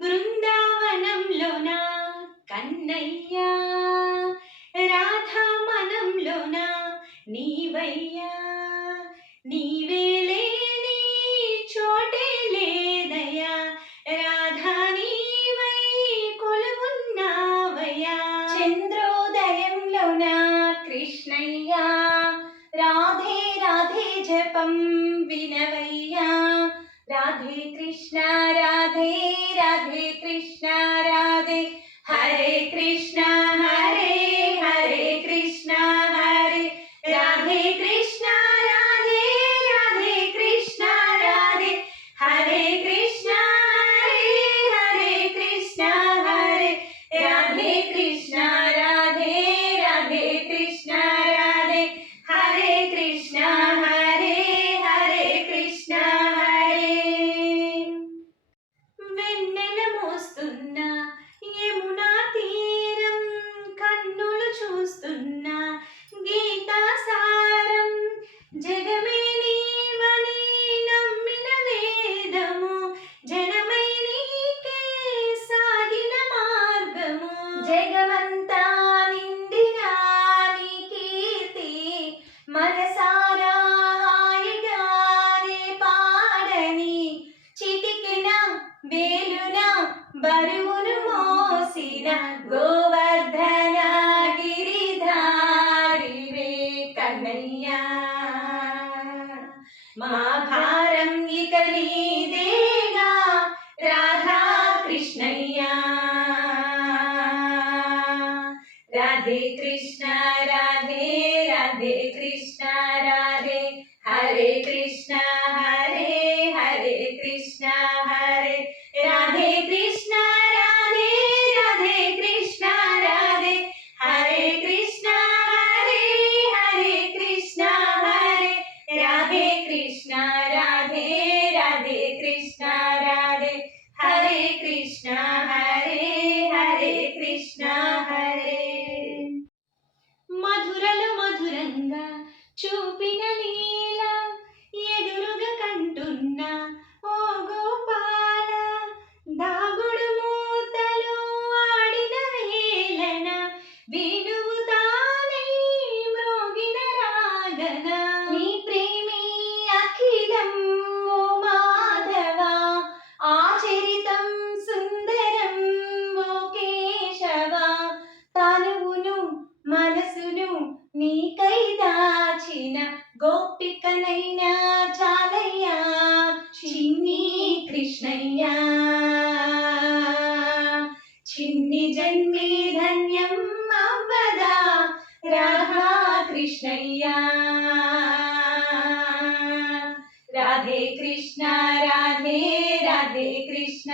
బృందావనంలోన కన్నయ్య, రాధా మనంలోన నీవయ్యా. నీవే లేని చోటే లేదయ్యా, రాధా నీవై కొలువున్నావయ్యా. చంద్రోదయంలోన కృష్ణయ్య, రాధే రాధే జపం వినవయ్యా. రాధే కృష్ణ రాధే రాధే కృష్ణ రాధే, హరే కృష్ణ హరే హరే కృష్ణ హరే, రాధే కృష్ణ రాధే రాధే కృష్ణ రాధే, హరే కృష్ణ హరే హరే కృష్ణ హరే, రాధే కృష్ణ రాధే రాధే కృష్ణ రాధే, హరే కృష్ణ హరే హరే కృష్ణ హరే. వెన్నెల మోస్తున్న యమునా తీరం, కన్నులు చూస్తున్న గీతా సారం, జగమే నీవని నమ్మిన వేదము, జనమై నీకే సాగిన మార్గము. జగమంతా నిండినా నీ కీర్తి, మనసారా హాయిగానే పాడని, చిటికెన వేలున బరువును మోసిన గోవర్ధన గిరిధారివే కన్నయ్యా. మా భారం ఇక నీదేగా రాధా కృష్ణయ్యా. రాధే కృష్ణ రాధే రాధే కృష్ణ రాధే, హరే కృష్ణ హరే హరే కృష్ణ హరే, రాధే కృష్ణ రాధే రాధే కృష్ణ రాధే, హరే కృష్ణ హరే హరే కృష్ణ హరే, రాధే కృష్ణ రాధే రాధే కృష్ణ రాధే, హరే కృష్ణ హరే హరే కృష్ణ హరే. మధురలు మధురంగా చూపిన లీల, ఎదురుగా కంటున్న ఓ గోపాల, దాగుడు మూతలు ఆడిన వేళన, వేణువు తానై మ్రోగిన రాగన. నీ ప్రేమే అఖిలం ఓ మాధవ, ఆచరితం సుందరం ఓ కేశవ, తనువును మనసును నీకై దాచిన గోపికనైనా చాలయ్యా చిన్ని కృష్ణయ్యా. చిన్ని జన్మే ధన్యం అవ్వదా రాధా కృష్ణయ్యా. రాధే కృష్ణ రాధే రాధే కృష్ణ